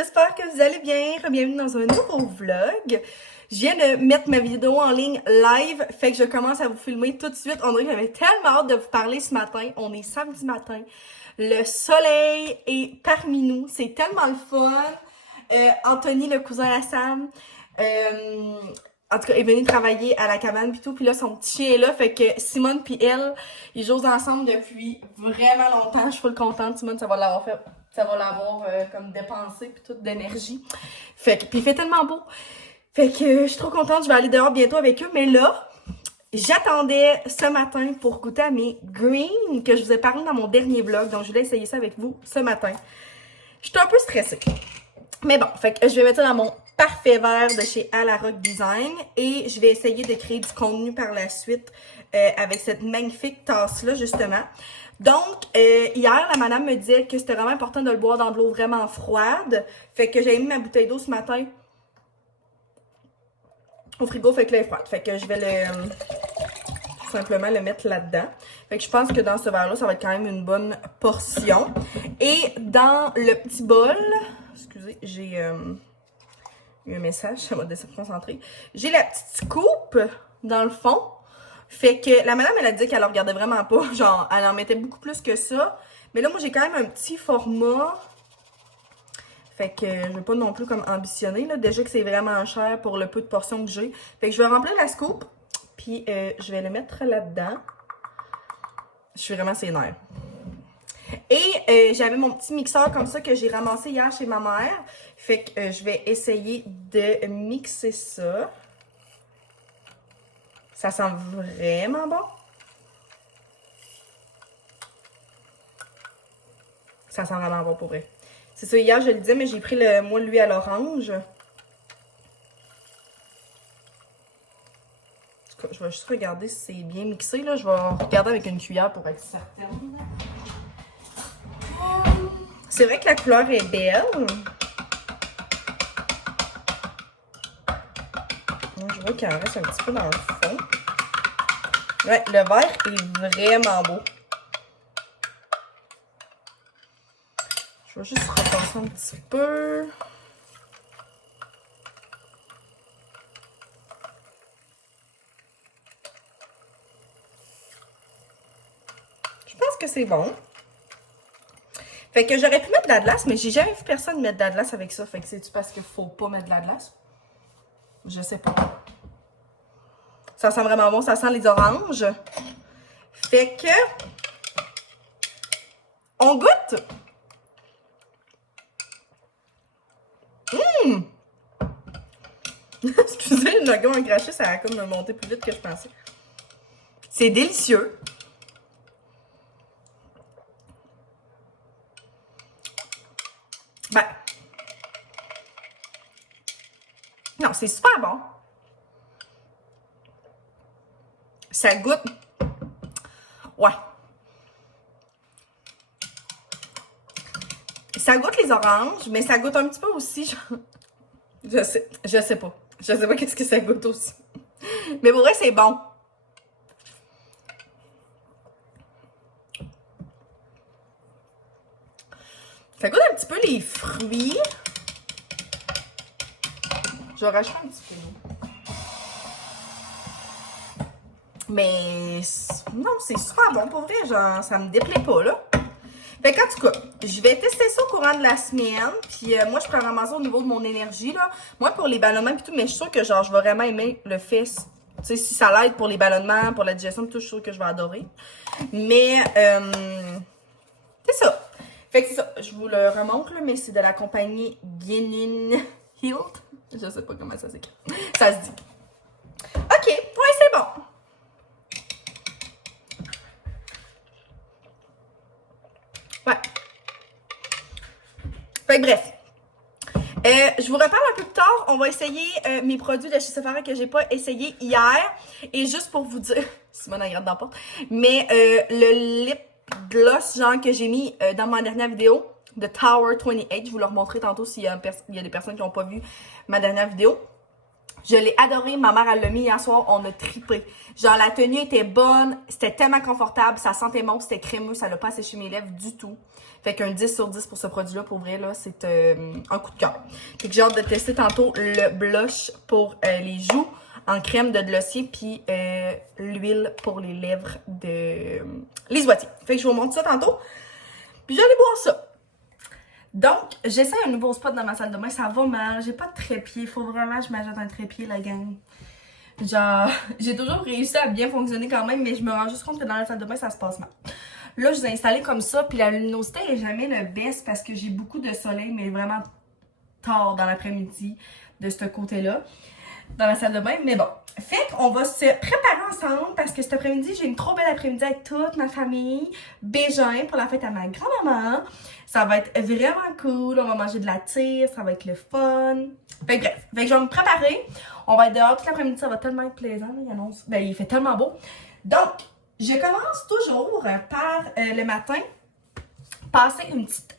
j'espère que vous allez bien. Bienvenue dans un nouveau vlog. Je viens de mettre ma vidéo en ligne live, fait que je commence à vous filmer tout de suite. On dirait que j'avais tellement hâte de vous parler ce matin. On est samedi matin. Le soleil est parmi nous. C'est tellement le fun. Anthony, le cousin à Sam, en tout cas, est venu travailler à la cabane pis tout. Puis là, son petit chien est là. Fait que Simone puis elle, ils jouent ensemble depuis vraiment longtemps. Je suis full contente. Simone, ça va l'avoir fait. Ça va l'avoir comme dépensé puis toute d'énergie. Fait que, puis il fait tellement beau. Fait que je suis trop contente, je vais aller dehors bientôt avec eux. Mais là, j'attendais ce matin pour goûter à mes greens que je vous ai parlé dans mon dernier vlog. Donc, je voulais essayer ça avec vous ce matin. J'étais un peu stressée. Mais bon, fait que je vais mettre ça dans mon parfait verre de chez Alarock Design. Et je vais essayer de créer du contenu par la suite avec cette magnifique tasse-là, justement. Donc, hier, la madame me disait que c'était vraiment important de le boire dans de l'eau vraiment froide. Fait que j'ai mis ma bouteille d'eau ce matin au frigo, fait que là, elle est froide. Fait que je vais tout simplement le mettre là-dedans. Fait que je pense que dans ce verre-là, ça va être quand même une bonne portion. Et dans le petit bol, excusez, j'ai eu un message, ça m'a déconcentré. J'ai la petite coupe dans le fond. Fait que la madame, elle a dit qu'elle ne regardait vraiment pas. Genre, elle en mettait beaucoup plus que ça. Mais là, moi, j'ai quand même un petit format. Fait que je ne veux pas non plus comme ambitionner, là. Déjà que c'est vraiment cher pour le peu de portions que j'ai. Fait que je vais remplir la scoop. Puis, je vais le mettre là-dedans. Je suis vraiment ses nerfs. Et j'avais mon petit mixeur comme ça que j'ai ramassé hier chez ma mère. Fait que je vais essayer de mixer ça. Ça sent vraiment bon. Ça sent vraiment bon pour vrai. C'est ça, hier je le disais, mais j'ai pris le moule lui à l'orange. Je vais juste regarder si c'est bien mixé, là. Je vais regarder avec une cuillère pour être certaine. C'est vrai que la couleur est belle. Je vois qu'il en reste un petit peu dans le fond. Ouais, le verre est vraiment beau. Je vais juste repasser un petit peu. Je pense que c'est bon. Fait que j'aurais pu mettre de la glace, mais j'ai jamais vu personne mettre de la glace avec ça. Fait que c'est-tu parce qu'il faut pas mettre de la glace? Je sais pas. Ça sent vraiment bon, ça sent les oranges. Fait que on goûte. Excusez, le gars m'a craché, ça a comme monté plus vite que je pensais. C'est délicieux. Ben. Non, c'est super bon. Ça goûte. Ouais. Ça goûte les oranges, mais ça goûte un petit peu aussi, genre. Je sais pas. Je sais pas qu'est-ce que ça goûte aussi. Mais pour vrai, c'est bon. Ça goûte un petit peu les fruits. Je vais rajouter un petit peu d'eau. Mais non, c'est super bon pour vrai. Genre, ça me déplaît pas, là. Fait qu'en tout cas, je vais tester ça au courant de la semaine. Puis moi, je prends vraiment ça au niveau de mon énergie, là. Moi, pour les ballonnements et tout, mais je suis sûre que genre, je vais vraiment aimer le fait. Tu sais, si ça l'aide pour les ballonnements, pour la digestion, tout, je suis sûre que je vais adorer. Mais, c'est ça. Fait que c'est ça. Je vous le remontre, là, mais c'est de la compagnie Guinan Health. Je sais pas comment ça s'écrit. Ça se dit. OK, ouais, c'est bon. Ouais. Fait que bref. Je vous reparle un peu plus tard. On va essayer mes produits de chez Sephora que j'ai pas essayé hier. Et juste pour vous dire, Simone a gratte dans la porte, mais le lip gloss genre que j'ai mis dans ma dernière vidéo de Tower 28, je vous le remontrerai tantôt s'il y a des personnes qui n'ont pas vu ma dernière vidéo. Je l'ai adoré, ma mère elle l'a mis hier soir, on a trippé. Genre la tenue était bonne, c'était tellement confortable, ça sentait bon, c'était crémeux, ça l'a pas séché mes lèvres du tout. Fait qu'un 10 sur 10 pour ce produit-là, pour vrai, là, c'est un coup de cœur. Fait que j'ai hâte de tester tantôt le blush pour les joues en crème de glossier, puis l'huile pour les lèvres de les Wattiers. Fait que je vous montre ça tantôt, puis j'allais boire ça. Donc, j'essaie un nouveau spot dans ma salle de bain, ça va mal, j'ai pas de trépied, faut vraiment que je m'achète un trépied, la gang. Genre, j'ai toujours réussi à bien fonctionner quand même, mais je me rends juste compte que dans la salle de bain, ça se passe mal. Là, je vous ai installé comme ça, puis la luminosité est jamais le best parce que j'ai beaucoup de soleil, mais vraiment tard dans l'après-midi de ce côté-là, dans la salle de bain. Mais bon, fait qu'on va se préparer ensemble parce que cet après-midi, j'ai une trop belle après-midi avec toute ma famille, Bégin, pour la fête à ma grand-maman. Ça va être vraiment cool, on va manger de la tire, ça va être le fun. Fait que bref, fait que je vais me préparer. On va être dehors toute l'après-midi, ça va tellement être plaisant. Il fait tellement beau. Donc, je commence toujours par le matin, passer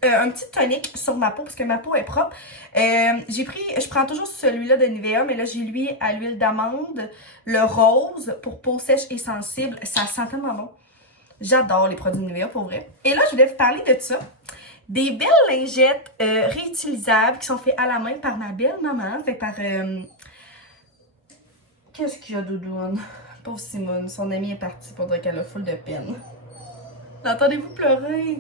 un petit tonique sur ma peau parce que ma peau est propre. Je prends toujours celui-là de Nivea, mais là j'ai lui à l'huile d'amande, le rose pour peau sèche et sensible. Ça sent tellement bon. J'adore les produits Nivea pour vrai. Et là, je voulais vous parler de ça. Des belles lingettes réutilisables qui sont faites à la main par ma belle maman. Fait par... Qu'est-ce qu'il y a, Doudoune? Pauvre Simone, son amie est partie pour dire qu'elle a full de peine. L'entendez-vous pleurer?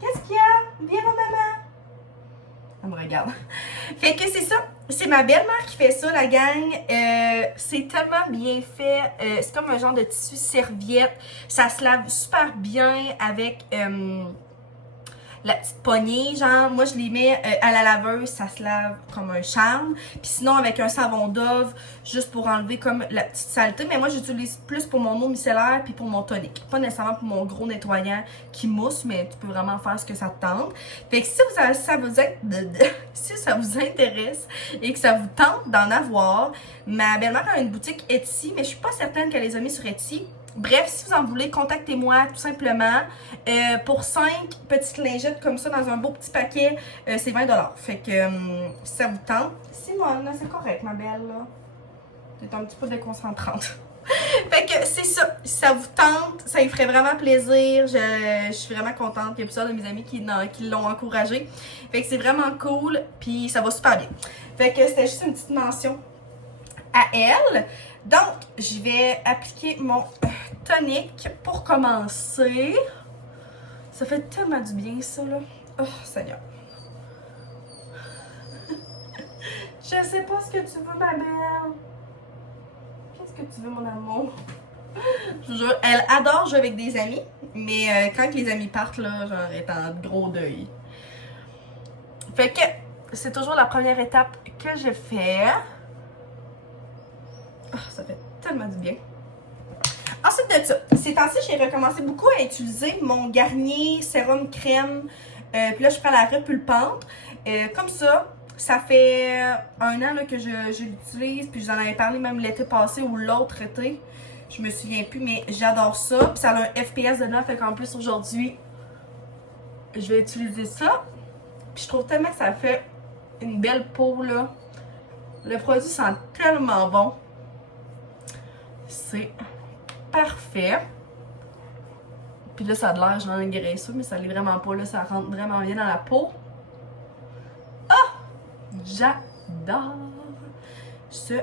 Qu'est-ce qu'il y a? Viens, ma maman! Elle me regarde. Fait que c'est ça. C'est ma belle-mère qui fait ça, la gang. C'est tellement bien fait. C'est comme un genre de tissu serviette. Ça se lave super bien avec la petite poignée. Genre, moi, je les mets à la laveuse. Ça se lave comme un charme. Puis sinon, avec un savon Dove, juste pour enlever comme la petite saleté. Mais moi, j'utilise plus pour mon eau micellaire puis pour mon tonique. Pas nécessairement pour mon gros nettoyant qui mousse, mais tu peux vraiment faire ce que ça te tente. Fait que si ça vous intéresse et que ça vous tente d'en avoir, ma belle-mère a une boutique Etsy, mais je suis pas certaine qu'elle les a mis sur Etsy. Bref, si vous en voulez, contactez-moi tout simplement. Pour 5 petites lingettes comme ça dans un beau petit paquet, c'est 20$. Fait que si ça vous tente. Simone, c'est correct, ma belle. C'est un petit peu déconcentrante. Fait que c'est ça. Si ça vous tente, ça lui ferait vraiment plaisir. Je suis vraiment contente. Il y a plusieurs de mes amis qui l'ont encouragé. Fait que c'est vraiment cool. Puis ça va super bien. Fait que c'était juste une petite mention à elle. Donc, je vais appliquer mon tonique pour commencer. Ça fait tellement du bien, ça, là. Oh, Seigneur. Je sais pas ce que tu veux, ma belle. Qu'est-ce que tu veux, mon amour? Je vous jure, elle adore jouer avec des amis, mais quand les amis partent, là, genre, elle est en gros deuil. Fait que c'est toujours la première étape que je fais. Oh, ça fait tellement du bien. Ensuite de ça, ces temps-ci, j'ai recommencé beaucoup à utiliser mon Garnier sérum crème. Puis là, je prends la repulpante. Comme ça fait un an là, que je l'utilise. Puis j'en avais parlé même l'été passé ou l'autre été. Je me souviens plus, mais j'adore ça. Puis ça a un FPS dedans, fait qu'en plus aujourd'hui, je vais utiliser ça. Puis je trouve tellement que ça fait une belle peau, là. Le produit sent tellement bon. C'est parfait. Puis là, ça a l'air genre graisseux, mais ça l'est vraiment pas. Là, ça rentre vraiment bien dans la peau. Ah! J'adore ce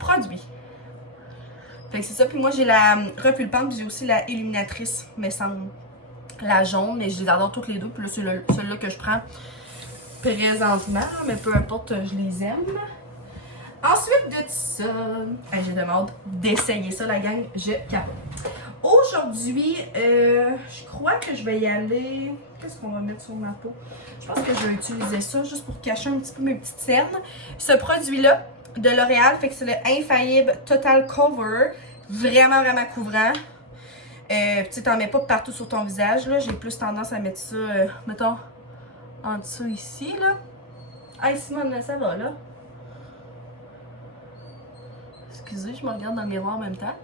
produit. Fait que c'est ça. Puis moi, j'ai la repulpante, puis j'ai aussi la illuminatrice, me semble. La jaune, mais je les adore toutes les deux. Puis là, c'est celle-là que je prends présentement, mais peu importe, je les aime. Ensuite de ça, j'ai demandé d'essayer ça, la gang, je capote. Aujourd'hui, je crois que je vais y aller. Qu'est-ce qu'on va mettre sur ma peau? Je pense que je vais utiliser ça juste pour cacher un petit peu mes petites cernes. Ce produit-là de L'Oréal, fait que c'est le Infaillible Total Cover. Vraiment, vraiment couvrant. Tu sais, t'en mets pas partout sur ton visage, là. J'ai plus tendance à mettre ça, mettons, en dessous ici, là. Hey, Simone, ça va, là? Excusez, je me regarde dans le miroir en même temps.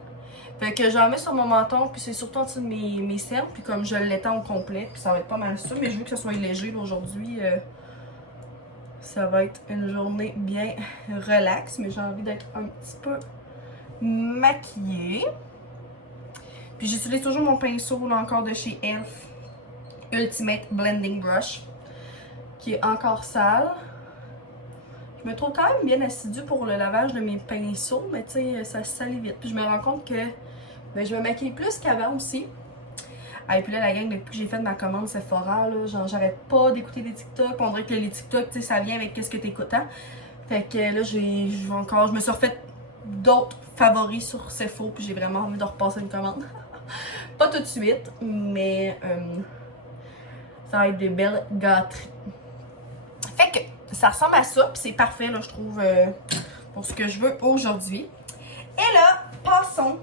Fait que j'en mets sur mon menton, puis c'est surtout en dessous de mes cernes, puis comme je l'étends au complet, puis ça va être pas mal ça. Mais je veux que ce soit léger aujourd'hui. Ça va être une journée bien relax, mais j'ai envie d'être un petit peu maquillée. Puis j'utilise toujours mon pinceau là encore de chez Elf Ultimate Blending Brush, qui est encore sale. Je me trouve quand même bien assidue pour le lavage de mes pinceaux, mais tu sais, ça se salit vite. Puis je me rends compte que ben, je me maquille plus qu'avant aussi. Ah, et puis là, la gang, depuis que j'ai fait ma commande Sephora, là, genre, j'arrête pas d'écouter des TikTok. On dirait que les TikTok, tu sais, ça vient avec qu'est-ce que t'écoutes, hein? Fait que là, je me suis refait d'autres favoris sur Sephora, puis j'ai vraiment envie de repasser une commande. Pas tout de suite, mais ça va être des belles gâteries. Fait que ça ressemble à ça, puis c'est parfait, là, je trouve, pour ce que je veux aujourd'hui. Et là, passons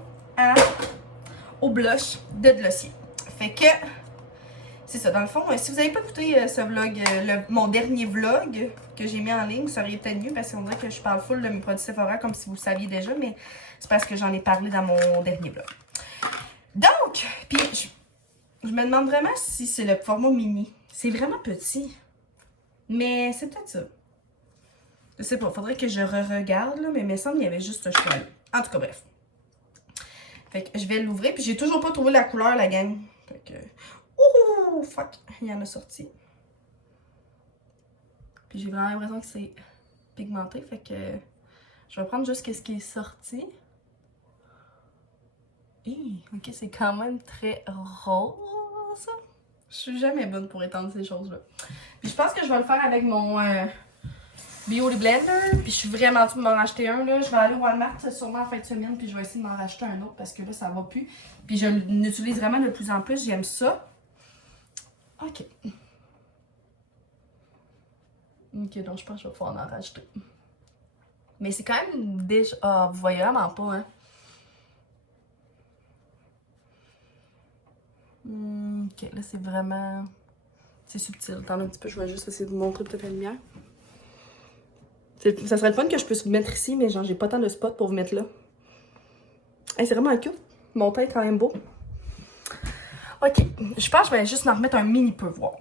au blush de Glossier. Fait que, c'est ça, dans le fond, si vous n'avez pas écouté ce vlog, mon dernier vlog que j'ai mis en ligne, ça aurait peut-être mieux parce qu'on dirait que je parle full de mes produits Sephora comme si vous le saviez déjà, mais c'est parce que j'en ai parlé dans mon dernier vlog. Donc, puis je me demande vraiment si c'est le format mini. C'est vraiment petit, mais c'est peut-être ça. Je sais pas, faudrait que je re-regarde, là, mais il me semble qu'il y avait juste ce choix-là. En tout cas, bref. Fait que je vais l'ouvrir, puis j'ai toujours pas trouvé la couleur, la gang. Fait que... Ouh, fuck, il y en a sorti. Puis j'ai vraiment l'impression que c'est pigmenté, fait que je vais prendre juste ce qui est sorti. Ok, c'est quand même très rose. Je suis jamais bonne pour étendre ces choses-là. Puis je pense que je vais le faire avec mon Beauty Blender. Puis je suis vraiment due de m'en racheter un, là. Je vais aller au Walmart sûrement en fin de semaine, puis je vais essayer de m'en racheter un autre parce que là, ça va plus. Puis je l'utilise vraiment de plus en plus, j'aime ça. Ok. Ok, donc je pense que je vais pouvoir en racheter. Mais c'est quand même déjà... Ah, vous voyez vraiment pas, hein? Ok, là c'est vraiment... C'est subtil. Attends un petit peu, je vais juste essayer de vous montrer peut-être la lumière. Ça serait le fun que je puisse vous mettre ici, mais genre j'ai pas tant de spots pour vous mettre là. Hey, c'est vraiment cute. Mon teint est quand même beau. Ok, je pense que je vais juste en remettre un mini peu, voir.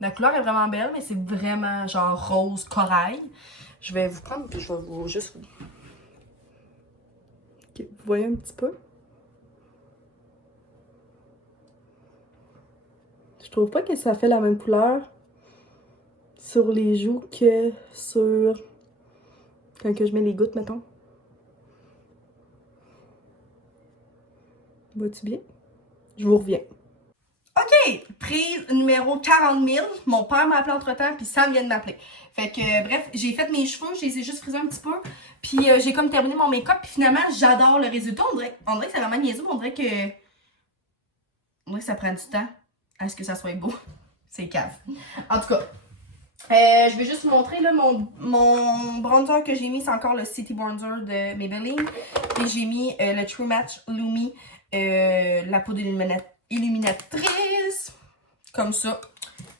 La couleur est vraiment belle, mais c'est vraiment genre rose corail. Je vais vous prendre, puis je vais vous juste... Ok, vous voyez un petit peu? Je trouve pas que ça fait la même couleur sur les joues que sur... Quand que je mets les gouttes, mettons. Vois-tu bien? Je vous reviens. OK! Prise numéro 40 000. Mon père m'a appelé entre-temps, puis Sam vient de m'appeler. Fait que, bref, j'ai fait mes cheveux, je les ai juste frisés un petit peu. Puis j'ai comme terminé mon make-up, puis finalement, j'adore le résultat. On dirait que c'est vraiment niaiseux, mais on dirait que ça prend du temps à ce que ça soit beau. C'est cave. En tout cas, je vais juste vous montrer, là, mon bronzer que j'ai mis, c'est encore le City Bronzer de Maybelline. Et j'ai mis le True Match Lumi, la poudre illuminatrice, comme ça,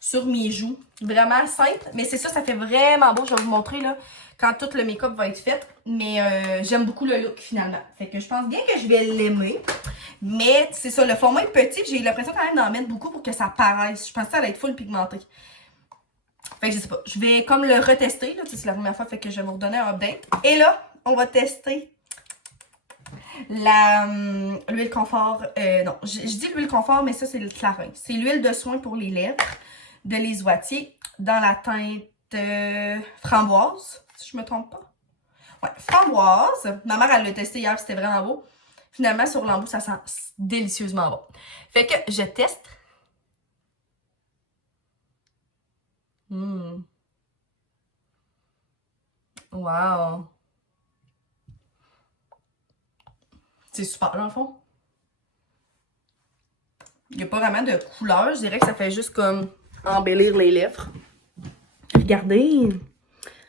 sur mes joues. Vraiment simple, mais c'est ça, ça fait vraiment beau. Je vais vous montrer, là, quand tout le make-up va être fait. Mais j'aime beaucoup le look, finalement. Fait que je pense bien que je vais l'aimer. Mais c'est ça, le format est petit, j'ai l'impression quand même d'en mettre beaucoup pour que ça paraisse. Je pense que ça va être full pigmenté. Fait que je sais pas, je vais comme le retester, là, c'est la première fois, fait que je vais vous redonner un update. Et là, on va tester l'huile confort, non, je dis l'huile confort, mais ça c'est le Clarins. C'est l'huile de soin pour les lèvres de Les Oitiers dans la teinte framboise, si je me trompe pas. Ouais, framboise. Ma mère, elle l'a testé hier, c'était vraiment beau. Finalement, sur l'embout, ça sent délicieusement bon. Fait que je teste. Wow! C'est super, dans le fond. Il n'y a pas vraiment de couleur. Je dirais que ça fait juste comme embellir les lèvres. Regardez!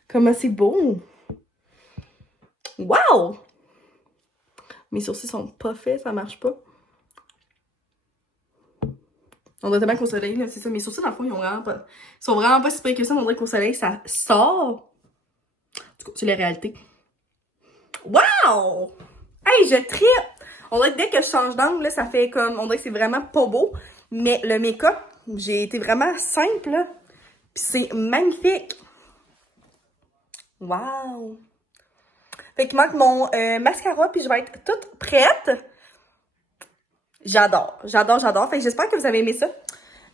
Comment c'est beau! Wow! Mes sourcils sont pas faits, ça marche pas. On dirait tellement qu'au soleil, là, c'est ça. Mes sourcils, dans le fond, ils sont vraiment pas si près que ça. On dirait qu'au soleil, ça sort. En tout cas, c'est la réalité. Wow! Hey, je trippe! On dirait que dès que je change d'angle, là, ça fait comme... On dirait que c'est vraiment pas beau. Mais le make-up, j'ai été vraiment simple, là. Puis c'est magnifique. Wow! Fait qu'il manque mon mascara, puis je vais être toute prête. J'adore. Fait que j'espère que vous avez aimé ça.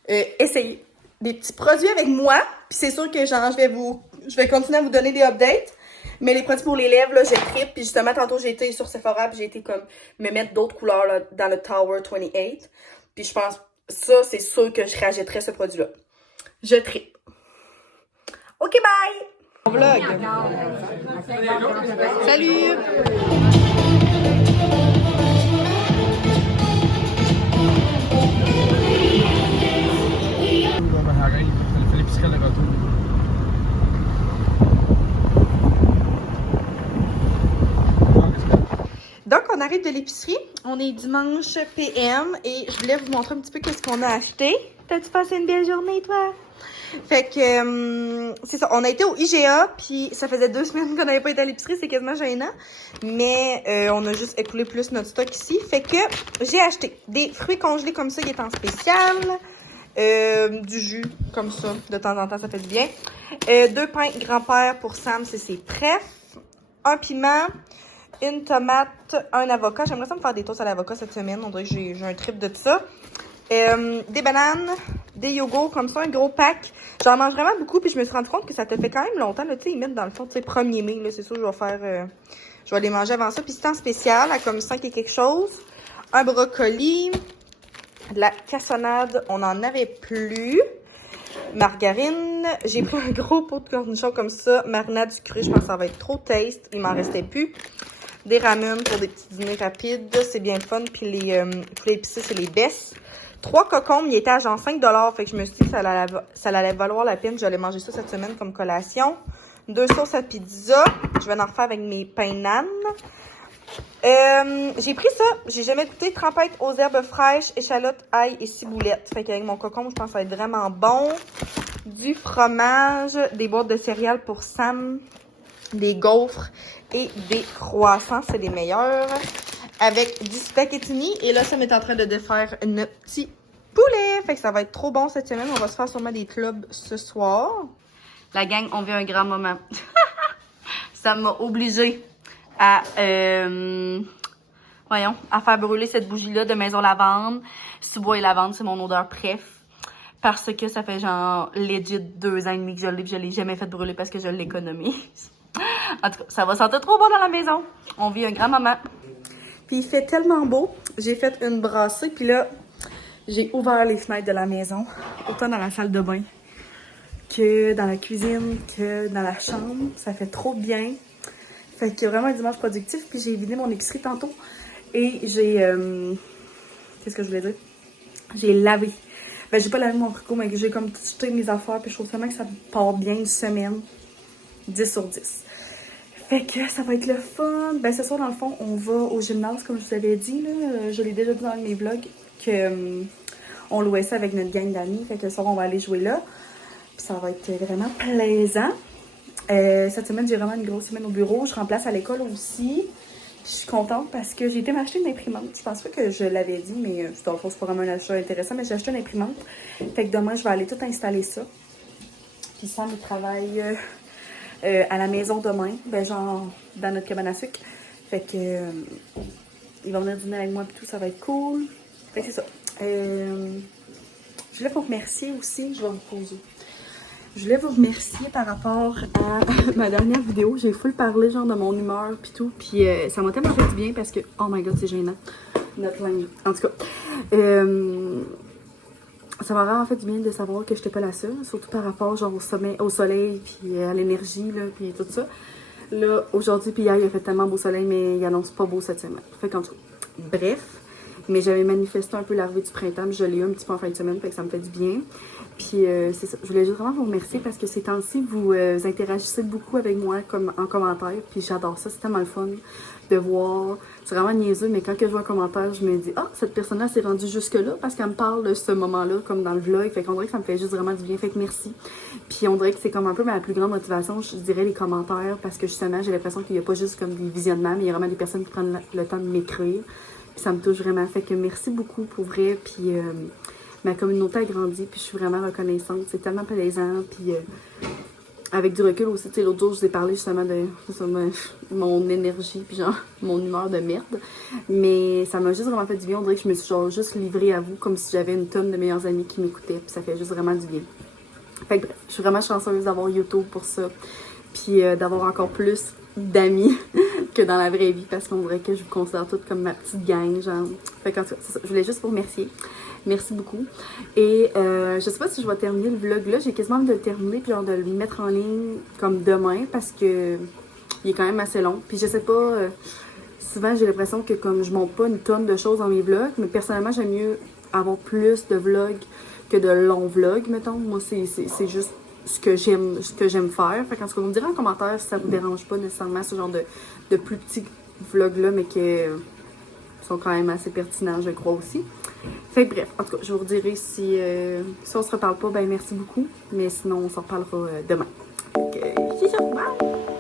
Essayez des petits produits avec moi. Puis c'est sûr que genre, je vais continuer à vous donner des updates. Mais les produits pour les lèvres, là, je trippe. Puis justement, tantôt, j'ai été sur Sephora, puis j'ai été comme me mettre d'autres couleurs là, dans le Tower 28. Puis je pense, ça, c'est sûr que je rachèterais ce produit-là. Je trippe. OK, bye! Vlog. Salut! Donc, on arrive de l'épicerie. On est dimanche PM et je voulais vous montrer un petit peu qu'est-ce qu'on a acheté. T'as-tu passé une belle journée, toi? Fait que, c'est ça. On a été au IGA, puis ça faisait 2 semaines qu'on n'avait pas été à l'épicerie. C'est quasiment gênant. Mais on a juste écoulé plus notre stock ici. Fait que j'ai acheté des fruits congelés comme ça qui est en spécial. Du jus comme ça. De temps en temps, ça fait du bien. 2 pains grand-père pour Sam, c'est ses trèfles. Un piment. Une tomate, un avocat. J'aimerais ça me faire des toasts à l'avocat cette semaine. On dirait que j'ai un trip de ça. Des bananes, des yogourts comme ça, un gros pack. J'en mange vraiment beaucoup, puis je me suis rendu compte que ça te fait quand même longtemps. Tu sais, ils mettent dans le fond, tu sais, 1er mai. C'est sûr, je vais faire... je vais les manger avant ça. Puis c'est en spécial, à comme 5 et quelque chose. Un brocoli. De la cassonade, on n'en avait plus. Margarine. J'ai pris un gros pot de cornichons comme ça. Marinade sucrée, je pense que ça va être trop taste. Il m'en restait plus. Des ramen pour des petits dîners rapides. C'est bien fun. Puis les poulets épicés, c'est les best. 3 cocombes, ils étaient à genre 5$. Fait que je me suis dit que ça allait valoir la peine. J'allais manger ça cette semaine comme collation. 2 sauces à pizza. Je vais en refaire avec mes pains nan. J'ai pris ça. J'ai jamais goûté. Trempette aux herbes fraîches, échalotes, ail et ciboulette. Fait qu'avec mon cocombe, je pense que ça va être vraiment bon. Du fromage, des boîtes de céréales pour Sam, des gaufres et des croissants. C'est les meilleurs. Avec du spaghettini. Et là, ça m'est en train de défaire notre petit poulet. Fait que ça va être trop bon cette semaine. On va se faire sûrement des clubs ce soir. La gang, on vit un grand moment. Ça m'a obligée à faire brûler cette bougie-là de Maison Lavande. Sous-bois et lavande, c'est mon odeur préf. Parce que ça fait genre legit 2 ans et demi que je l'ai, je l'ai jamais fait brûler parce que je l'économise. En tout cas, ça va sentir trop bon dans la maison. On vit un grand moment. Puis il fait tellement beau. J'ai fait une brassée, puis là, j'ai ouvert les fenêtres de la maison. Autant dans la salle de bain que dans la cuisine, que dans la chambre. Ça fait trop bien. Fait que vraiment un dimanche productif. Puis j'ai vidé mon épicerie tantôt. Et j'ai... qu'est-ce que je voulais dire? J'ai lavé. Ben, j'ai pas lavé mon frigo, mais j'ai comme toutes mes affaires. Puis je trouve vraiment que ça part bien une semaine. 10 sur 10. Fait que ça va être le fun. Ben, ce soir, dans le fond, on va au gymnase, comme je vous avais dit. Là. Je l'ai déjà dit dans mes vlogs que on louait ça avec notre gang d'amis. Fait que ce soir, on va aller jouer là. Puis ça va être vraiment plaisant. Cette semaine, j'ai vraiment une grosse semaine au bureau. Je remplace à l'école aussi. Je suis contente parce que j'ai été m'acheter une imprimante. Je pense pas que je l'avais dit, mais c'est pas vraiment un achat intéressant. Mais j'ai acheté une imprimante. Fait que demain, je vais aller tout installer ça. Puis Sam, il travaille à la maison demain. Ben, genre, dans notre cabane à sucre. Fait que il va venir dîner avec moi et tout. Ça va être cool. Fait que c'est ça. Je voulais vous remercier aussi. Je vais vous poser. Je voulais vous remercier par rapport à ma dernière vidéo. J'ai full parlé genre de mon humeur pis tout. Puis ça m'a tellement fait du bien parce que... Oh my god, c'est gênant. Notre langue. En tout cas. Ça m'a vraiment fait du bien de savoir que j'étais pas la seule. Surtout par rapport genre au soleil puis à l'énergie là puis tout ça. Là, aujourd'hui puis hier, il a fait tellement beau soleil, mais il annonce pas beau cette semaine. Fait qu'en tout cas, bref. Mais j'avais manifesté un peu l'arrivée du printemps. Je l'ai eu un petit peu en fin de semaine, fait que ça me fait du bien. Puis c'est ça, je voulais juste vraiment vous remercier parce que ces temps-ci, vous interagissez beaucoup avec moi comme en commentaire. Puis j'adore ça, c'est tellement le fun de voir. C'est vraiment niaiseux, mais quand que je vois un commentaire, je me dis « Ah, cette personne-là s'est rendue jusque-là parce qu'elle me parle de ce moment-là, comme dans le vlog. » Fait qu'on dirait que ça me fait juste vraiment du bien. Fait que merci. Puis on dirait que c'est comme un peu ma plus grande motivation, je dirais les commentaires, parce que justement, j'ai l'impression qu'il n'y a pas juste comme des visionnements, mais il y a vraiment des personnes qui prennent le temps de m'écrire. Puis ça me touche vraiment. Fait que merci beaucoup pour vrai. Puis ma communauté a grandi. Puis je suis vraiment reconnaissante. C'est tellement plaisant. Puis avec du recul aussi, tu sais, l'autre jour, je vous ai parlé justement de mon énergie, puis genre, mon humeur de merde. Mais ça m'a juste vraiment fait du bien. On dirait que je me suis genre juste livrée à vous, comme si j'avais une tonne de meilleurs amis qui m'écoutaient, puis ça fait juste vraiment du bien. Fait que bref, je suis vraiment chanceuse d'avoir YouTube pour ça, puis d'avoir encore plus d'amis que dans la vraie vie, parce qu'on dirait que je vous considère toutes comme ma petite gang, genre. Fait qu'en tout cas, c'est ça. Je voulais juste vous remercier. Merci beaucoup. Et je sais pas si je vais terminer le vlog là. J'ai quasiment envie de le terminer puis genre de le mettre en ligne comme demain parce que il est quand même assez long. Puis je sais pas, souvent j'ai l'impression que comme je monte pas une tonne de choses dans mes vlogs, mais personnellement j'aime mieux avoir plus de vlogs que de longs vlogs, mettons. Moi c'est juste ce que j'aime faire. Fait qu'en tout cas, vous me direz en commentaire si ça vous dérange pas nécessairement ce genre de plus petits vlogs là, mais que sont quand même assez pertinents, je crois aussi. Fait que bref, en tout cas, je vous redirai si on se reparle pas, ben merci beaucoup. Mais sinon, on s'en reparlera demain. Donc, bye!